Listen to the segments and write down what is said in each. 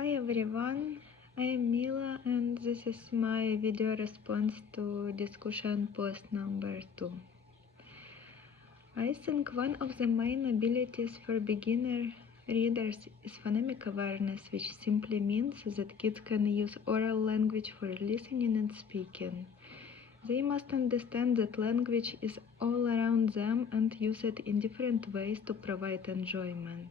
Hi everyone, I am Mila and this is my video response to discussion post number 2. I think one of the main abilities for beginner readers is phonemic awareness, which simply means that kids can use oral language for listening and speaking. They must understand that language is all around them and use it in different ways to provide enjoyment.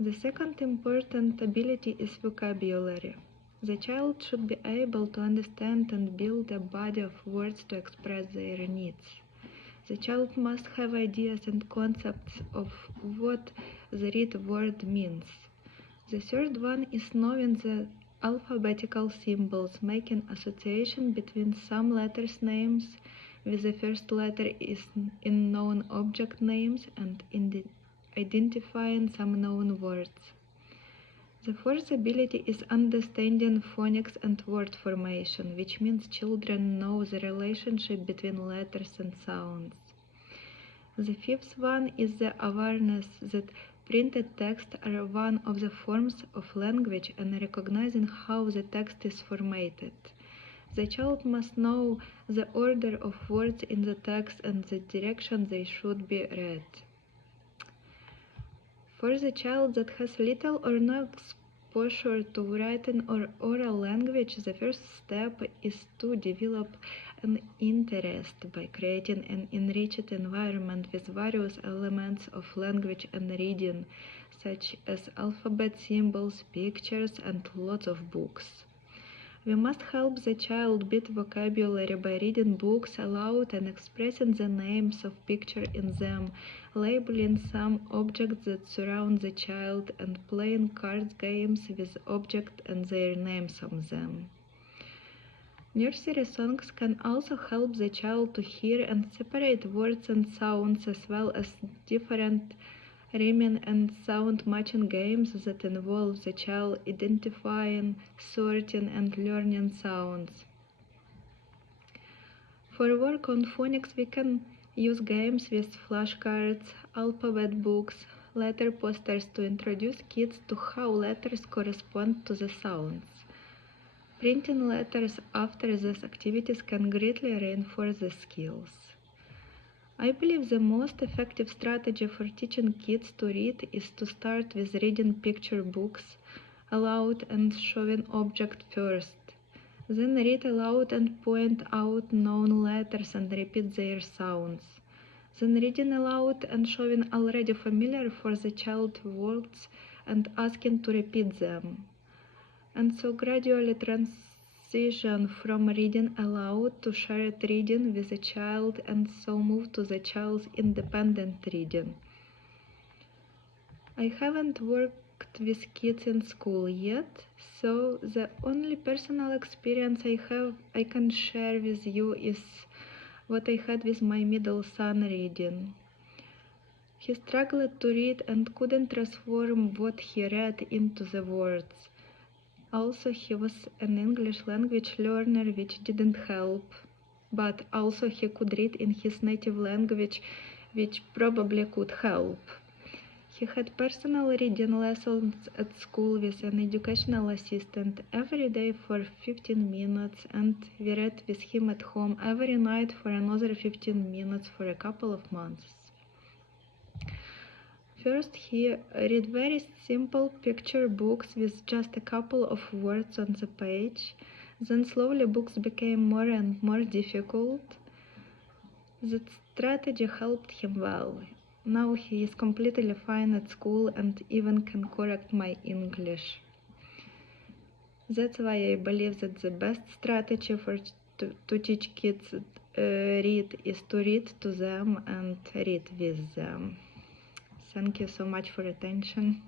The second important ability is vocabulary. The child should be able to understand and build a body of words to express their needs. The child must have ideas and concepts of what the read word means. The third one is knowing the alphabetical symbols, making association between some letters' names with the first letter in known object names and identifying some known words. The fourth ability is understanding phonics and word formation, which means children know the relationship between letters and sounds. The fifth one is the awareness that printed text are one of the forms of language and recognizing how the text is formatted. The child must know the order of words in the text and the direction they should be read. For the child that has little or no exposure to written or oral language, the first step is to develop an interest by creating an enriched environment with various elements of language and reading, such as alphabet symbols, pictures, and lots of books. We must help the child build vocabulary by reading books aloud and expressing the names of pictures in them, labeling some objects that surround the child, and playing card games with objects and their names on them. Nursery songs can also help the child to hear and separate words and sounds, as well as different rhyming and sound matching games that involve the child identifying, sorting, and learning sounds. For work on phonics, we can use games with flashcards, alphabet books, letter posters to introduce kids to how letters correspond to the sounds. Printing letters after these activities can greatly reinforce the skills. I believe the most effective strategy for teaching kids to read is to start with reading picture books aloud and showing objects first. Then read aloud and point out known letters and repeat their sounds. Then reading aloud and showing already familiar for the child words and asking to repeat them. And so gradually transition from reading aloud to shared reading with the child, and so move to the child's independent reading. I haven't worked with kids in school yet, so the only personal experience I can share with you is what I had with my middle son reading. He struggled to read and couldn't transform what he read into the words. Also, he was an English language learner, which didn't help, but also he could read in his native language, which probably could help. He had personal reading lessons at school with an educational assistant every day for 15 minutes, and we read with him at home every night for another 15 minutes for a couple of months. First, he read very simple picture books with just a couple of words on the page. Then slowly books became more and more difficult. That strategy helped him well. Now he is completely fine at school and even can correct my English. That's why I believe that the best strategy to teach kids read is to read to them and read with them. Thank you so much for attention.